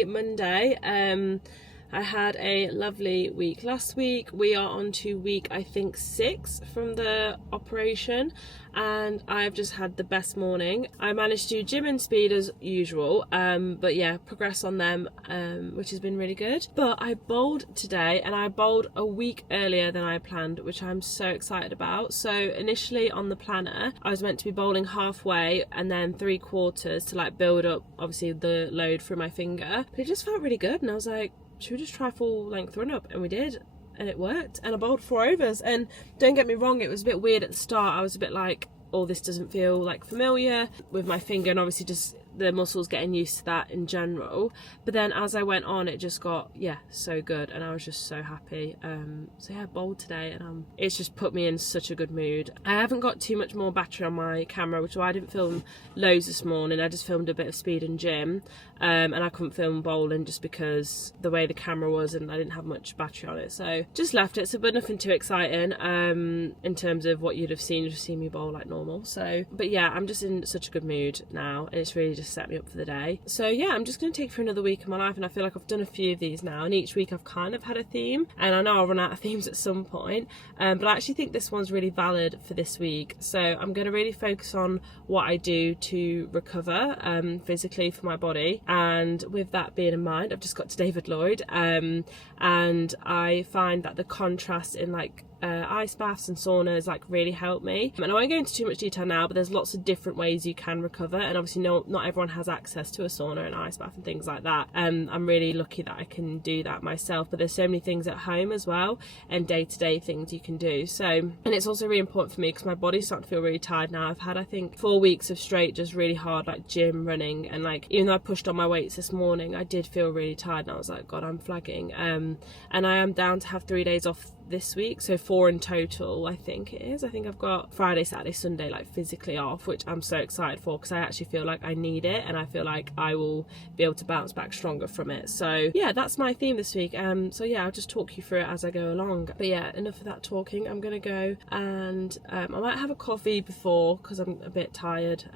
happy Monday. I had a lovely week last week. We are on to week, I think, 6 from the operation, and I've just had the best morning. I managed to do gym and speed as usual, but yeah, progress on them, which has been really good. But I bowled today, and I bowled a week earlier than I planned, which I'm so excited about. So initially on the planner, I was meant to be bowling halfway and then 3/4 to like build up, obviously, the load through my finger. But it just felt really good, and I was like, should we just try full length run up? And we did, and it worked, and I bowled 4 overs. And don't get me wrong, it was a bit weird at the start. I was a bit like, oh, this doesn't feel like familiar with my finger, and obviously just the muscles getting used to that in general. But then as I went on, it just got, yeah, so good, and I was just so happy. So yeah, I bowled today, and it's just put me in such a good mood. I haven't got too much more battery on my camera, which is why I didn't film loads this morning. I just filmed a bit of speed and gym, and I couldn't film bowling just because the way the camera was, and I didn't have much battery on it, so just left it. So, but nothing too exciting in terms of what you'd have seen. You'd have seen me bowl like normal. So, but yeah, I'm just in such a good mood now, and it's really just set me up for the day. So yeah, I'm just going to take for another week of my life, and I feel like I've done a few of these now, and each week I've kind of had a theme, and I know I'll run out of themes at some point, but I actually think this one's really valid for this week. So I'm going to really focus on what I do to recover physically for my body, and with that being in mind, I've just got to David Lloyd, and I find that the contrast in like ice baths and saunas like really help me. And I won't go into too much detail now, but there's lots of different ways you can recover, and obviously not everyone has access to a sauna and ice bath and things like that. I'm really lucky that I can do that myself, but there's so many things at home as well, and day-to-day things you can do. So, and it's also really important for me because my body's starting to feel really tired now. I've had, I think, 4 weeks of straight just really hard like gym, running, and like even though I pushed on my weights this morning, I did feel really tired, and I was like, God, I'm flagging. And I am down to have 3 days off this week, so 4 in total, I think it is. I think I've got Friday, Saturday, Sunday like physically off, which I'm so excited for because I actually feel like I need it, and I feel like I will be able to bounce back stronger from it. So yeah, that's my theme this week. So yeah, I'll just talk you through it as I go along. But yeah, enough of that talking. I'm gonna go and I might have a coffee before because I'm a bit tired.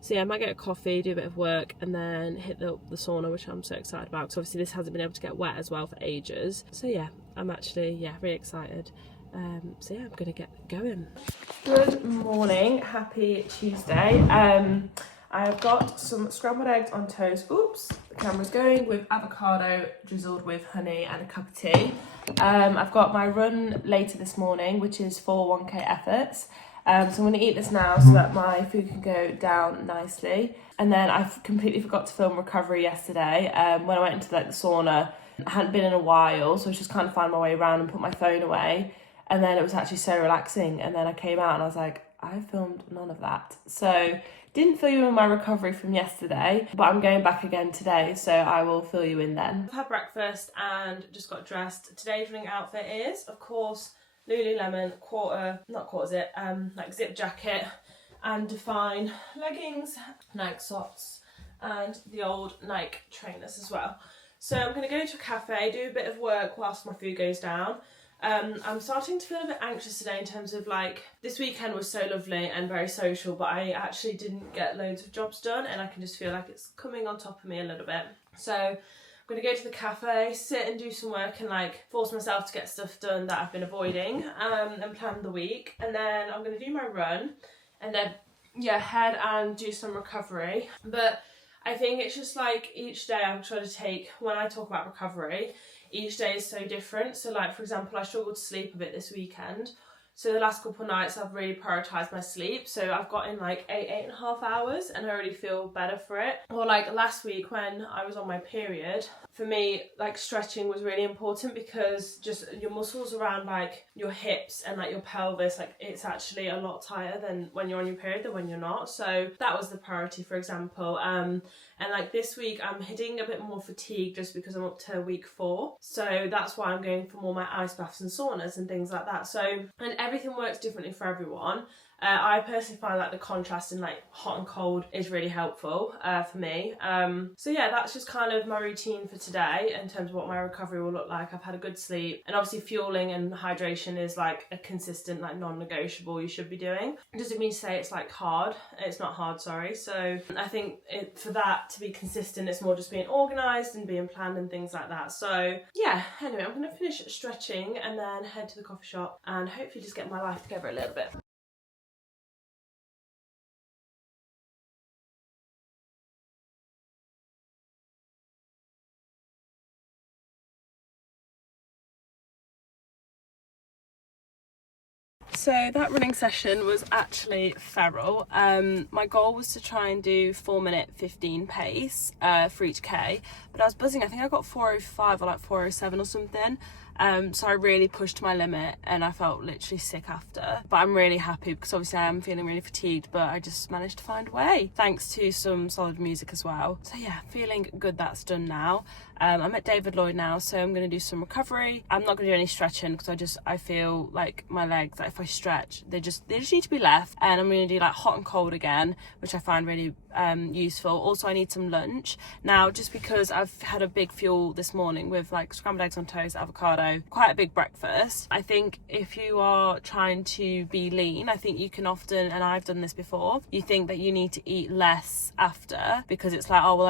So yeah, I might get a coffee, do a bit of work, and then hit the sauna, which I'm so excited about because obviously this hasn't been able to get wet as well for ages. So yeah, I'm actually, yeah, really excited. So yeah, I'm gonna get going. Good morning, happy Tuesday. I have got some scrambled eggs on toast. Oops, the camera's going, with avocado drizzled with honey and a cup of tea. I've got my run later this morning, which is for 1K efforts. So I'm going to eat this now so that my food can go down nicely. And then I completely forgot to film recovery yesterday. When I went into like the sauna, I hadn't been in a while, so I was just kind of finding my way around and put my phone away. And then it was actually so relaxing. And then I came out and I was like, I filmed none of that. So didn't fill you in my recovery from yesterday, but I'm going back again today, so I will fill you in then. I've had breakfast and just got dressed. Today's running outfit is, of course, Lululemon like zip jacket and Define leggings, Nike socks, and the old Nike trainers as well. So I'm going to go to a cafe, do a bit of work whilst my food goes down. I'm starting to feel a bit anxious today in terms of like, this weekend was so lovely and very social, but I actually didn't get loads of jobs done, and I can just feel like it's coming on top of me a little bit. So I'm going to go to the cafe, sit and do some work and like force myself to get stuff done that I've been avoiding, and plan the week. And then I'm going to do my run and then, yeah, head and do some recovery. But I think it's just like each day I'm trying to take, when I talk about recovery, each day is so different. So like, for example, I struggled to sleep a bit this weekend. So the last couple of nights I've really prioritised my sleep. So I've got in like 8.5 hours and I already feel better for it. Or like last week when I was on my period, for me, like stretching was really important because just your muscles around like your hips and like your pelvis, like it's actually a lot tighter than when you're on your period than when you're not. So that was the priority, for example. And like this week I'm hitting a bit more fatigue just because I'm up to week 4. So that's why I'm going for more my ice baths and saunas and things like that. So, and everything works differently for everyone. I personally find like the contrast in like hot and cold is really helpful for me. So yeah, that's just kind of my routine for today in terms of what my recovery will look like. I've had a good sleep, and obviously fueling and hydration is like a consistent, like non-negotiable you should be doing. It doesn't mean to say it's like hard. It's not hard, sorry. So I think for that to be consistent, it's more just being organised and being planned and things like that. So yeah, anyway, I'm going to finish stretching and then head to the coffee shop and hopefully just get my life together a little bit. So that running session was actually feral. My goal was to try and do 4-minute 15 pace for each K, but I was buzzing. I think I got 4:05 or like 4:07 or something. So I really pushed my limit and I felt literally sick after. But I'm really happy because obviously I am feeling really fatigued, but I just managed to find a way thanks to some solid music as well. So yeah, feeling good that's done now. I'm at David Lloyd now, so I'm going to do some recovery. I'm not going to do any stretching because I feel like my legs, like if I stretch, they just need to be left. And I'm going to do like hot and cold again, which I find really useful. Also, I need some lunch now, just because I've had a big fuel this morning with like scrambled eggs on toast, avocado, quite a big breakfast. I think if you are trying to be lean, I think you can often, and I've done this before, you think that you need to eat less after because it's like, oh well,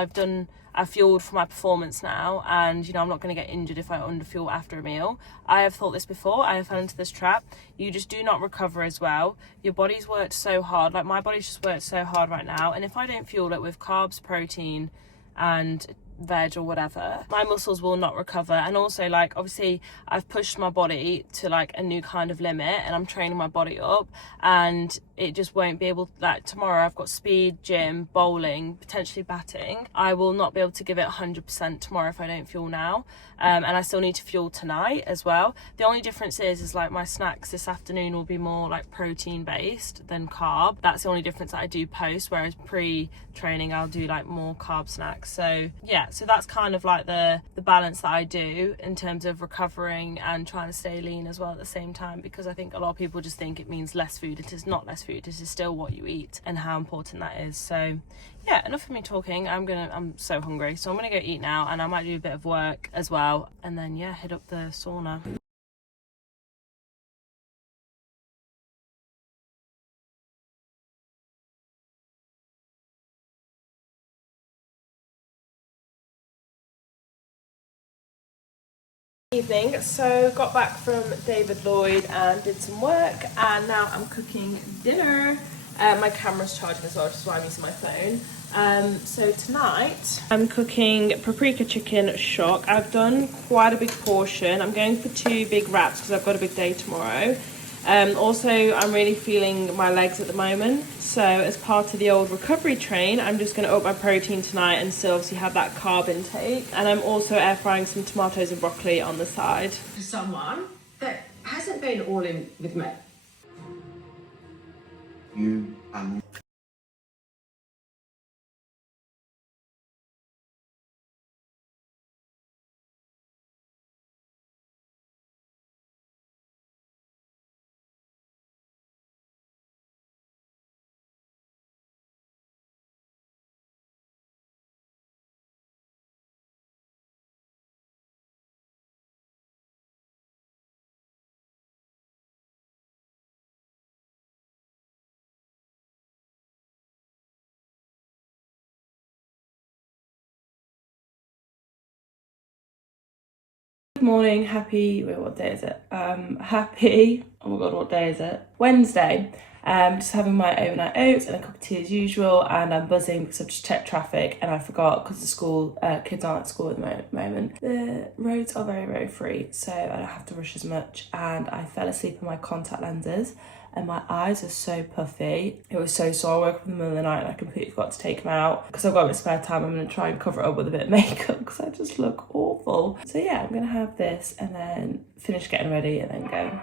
I've fueled for my performance now, and you know I'm not going to get injured if I underfuel after a meal. I have thought this before. I have fell into this trap. You just do not recover as well. Your body's worked so hard. Like my body's just worked so hard right now, and if I don't fuel it with carbs, protein, and veg or whatever, my muscles will not recover. And also, like, obviously I've pushed my body to like a new kind of limit and I'm training my body up, and it just won't be able, like tomorrow I've got speed, gym, bowling, potentially batting. I will not be able to give it 100% tomorrow if I don't fuel now. And I still need to fuel tonight as well. The only difference is like my snacks this afternoon will be more like protein based than carb. That's the only difference that I do post, whereas pre-training I'll do like more carb snacks. So yeah, so that's kind of like the balance that I do in terms of recovering and trying to stay lean as well at the same time, because I think a lot of people just think it means less food. It is not less food, it is still what you eat and how important that is. So yeah, enough of me talking. I'm so hungry, so I'm gonna go eat now, and I might do a bit of work as well, and then yeah, hit up the sauna. Evening, so got back from David Lloyd and did some work, and now I'm cooking dinner. My camera's charging as well, which is why I'm using my phone. So tonight I'm cooking paprika chicken shock. I've done quite a big portion. I'm going for 2 big wraps because I've got a big day tomorrow. Also, I'm really feeling my legs at the moment, so as part of the old recovery train, I'm just going to up my protein tonight and still obviously have that carb intake. And I'm also air frying some tomatoes and broccoli on the side. For someone that hasn't been all in with me. You Good morning, what day is it? Oh my god, what day is it? Wednesday. Just having my overnight oats and a cup of tea as usual, and I'm buzzing because I've just checked traffic and I forgot, because the school kids aren't at school at the moment. The roads are very, very free, so I don't have to rush as much, and I fell asleep in my contact lenses and my eyes are so puffy. It was so sore. I woke up in the middle of the night and I completely forgot to take them out. Because I've got a bit of spare time, I'm going to try and cover it up with a bit of makeup because I just look awful. So yeah, I'm going to have this and then finish getting ready and then go.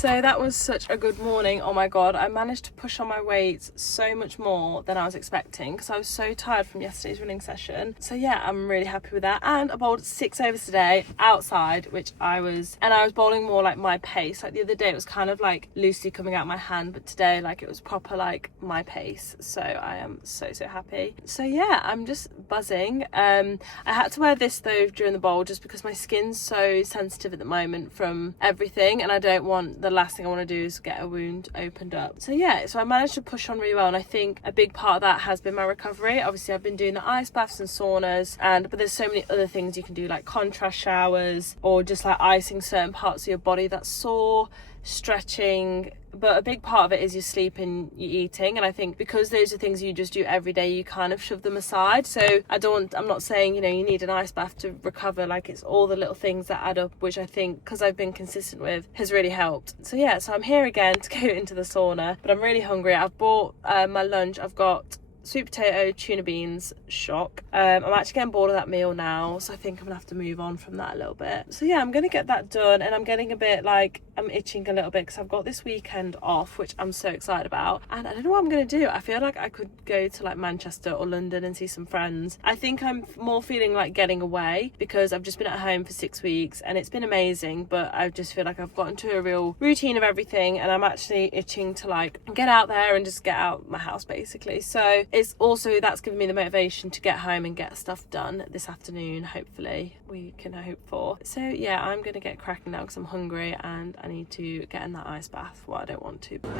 So that was such a good morning. Oh my god, I managed to push on my weight so much more than I was expecting because I was so tired from yesterday's running session. So yeah, I'm really happy with that. And I bowled 6 overs today outside, which I was bowling more like my pace. Like the other day it was kind of like loosely coming out my hand, but today like it was proper like my pace. So I am so happy. So yeah, I'm just buzzing. I had to wear this though during the bowl just because my skin's so sensitive at the moment from everything, and I don't want, the last thing I want to do is get a wound opened up. So yeah, so I managed to push on really well, and I think a big part of that has been my recovery. Obviously I've been doing the ice baths and saunas, but there's so many other things you can do, like contrast showers or just like icing certain parts of your body that's sore, stretching. But a big part of it is your sleep and your eating, and I think because those are things you just do every day, you kind of shove them aside. So I'm not saying, you know, you need an ice bath to recover. Like, it's all the little things that add up, which I think, because I've been consistent with, has really helped. So yeah, so I'm here again to go into the sauna, but I'm really hungry. I've bought my lunch. I've got sweet potato, tuna beans, shock. I'm actually getting bored of that meal now, so I think I'm gonna have to move on from that a little bit. So yeah, I'm gonna get that done, and I'm getting a bit like, I'm itching a little bit because I've got this weekend off, which I'm so excited about, and I don't know what I'm gonna do. I feel like I could go to like Manchester or London and see some friends. I think I'm more feeling like getting away because I've just been at home for 6 weeks and it's been amazing, but I just feel like I've gotten to a real routine of everything, and I'm actually itching to like get out there and just get out my house basically. So it's also, that's given me the motivation to get home and get stuff done this afternoon, hopefully we can hope for. So yeah, I'm gonna get cracking now because I'm hungry and I need to get in that ice bath. Well, I don't want to, but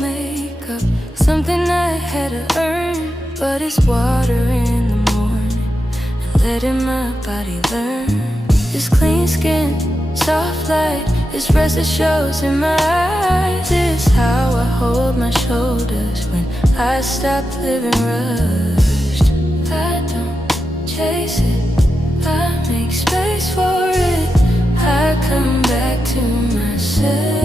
makeup, something I had to earn, but it's water in the morning and letting my body learn. This clean skin, soft light, this rest that shows in my eyes. This is how I hold my shoulders when I stop living rushed. I don't chase it, I make space for it. I come back to myself.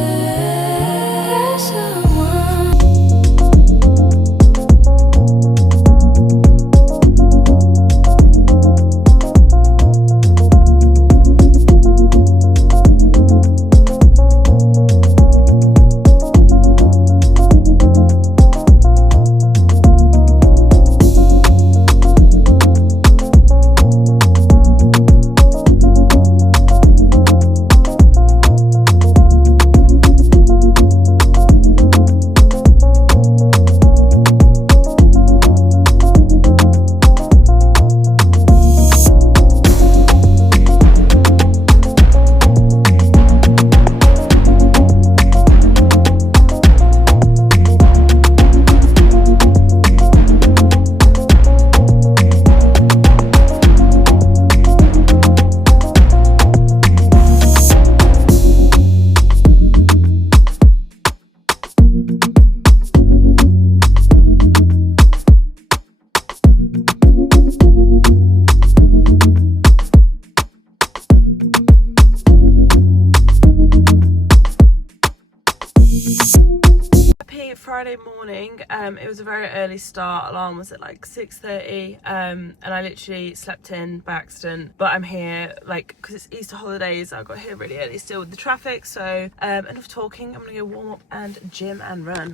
Friday morning. It was a very early start. Alarm was at like 6:30, and I literally slept in by accident, but I'm here like because it's Easter holidays. I got here really early still with the traffic, so enough talking. I'm gonna go warm up and gym and run.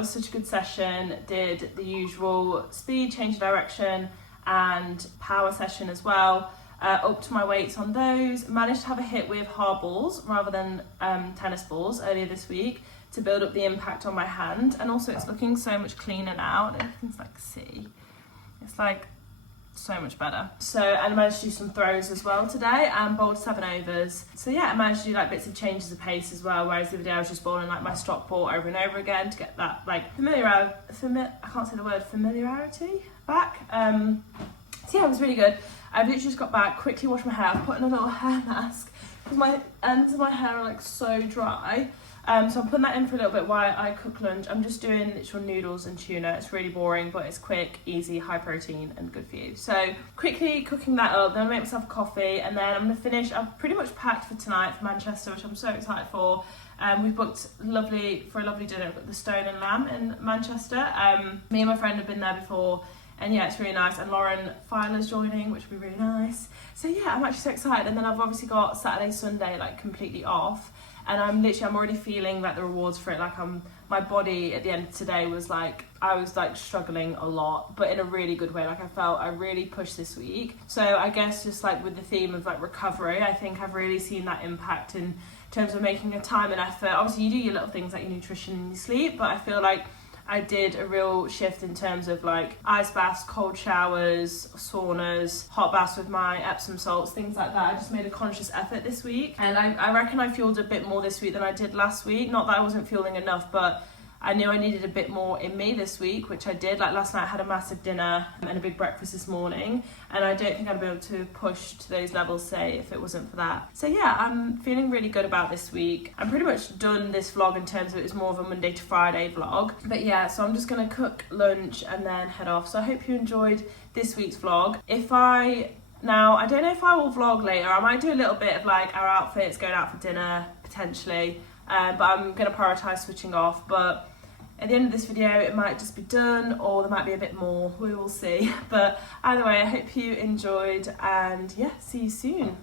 was such a good session. Did the usual speed, change of direction and power session as well. Up to my weights on those. Managed to have a hit with hard balls rather than tennis balls earlier this week to build up the impact on my hand, and also it's looking so much cleaner now. Everything's like, see, it's like so much better. So, and I managed to do some throws as well today and bowled 7 overs. So yeah, I managed to do like bits of changes of pace as well, whereas the other day I was just bowling like my stock ball over and over again to get that like familiarity back. So yeah, it was really good. I've literally just got back, quickly washed my hair, I've put in a little hair mask because my ends of my hair are like so dry. So I'm putting that in for a little bit while I cook lunch. I'm just doing literal noodles and tuna. It's really boring, but it's quick, easy, high protein and good for you. So quickly cooking that up, then I'll make myself a coffee, and then I'm gonna finish. I've pretty much packed for tonight for Manchester, which I'm so excited for. We've booked for a lovely dinner at the Stone and Lamb in Manchester. Me and my friend have been there before, and yeah, it's really nice. And Lauren Filer's joining, which will be really nice. So yeah, I'm actually so excited. And then I've obviously got Saturday, Sunday like completely off. And I'm already feeling like the rewards for it. Like my body at the end of today was like, I was like struggling a lot, but in a really good way. Like I felt I really pushed this week. So I guess just like with the theme of like recovery, I think I've really seen that impact in terms of making a time and effort. Obviously you do your little things like your nutrition and your sleep, but I feel like I did a real shift in terms of like ice baths, cold showers, saunas, hot baths with my Epsom salts, things like that. I just made a conscious effort this week, and I reckon I fueled a bit more this week than I did last week. Not that I wasn't fueling enough, but I knew I needed a bit more in me this week, which I did. Like last night I had a massive dinner and a big breakfast this morning, and I don't think I'd be able to push to those levels, say, if it wasn't for that. So yeah, I'm feeling really good about this week. I'm pretty much done this vlog in terms of it's more of a Monday to Friday vlog. But yeah, so I'm just gonna cook lunch and then head off. So I hope you enjoyed this week's vlog. Now, I don't know if I will vlog later. I might do a little bit of like our outfits, going out for dinner, potentially. But I'm going to prioritise switching off. But at the end of this video, it might just be done, or there might be a bit more. We will see. But either way, I hope you enjoyed, and yeah, see you soon.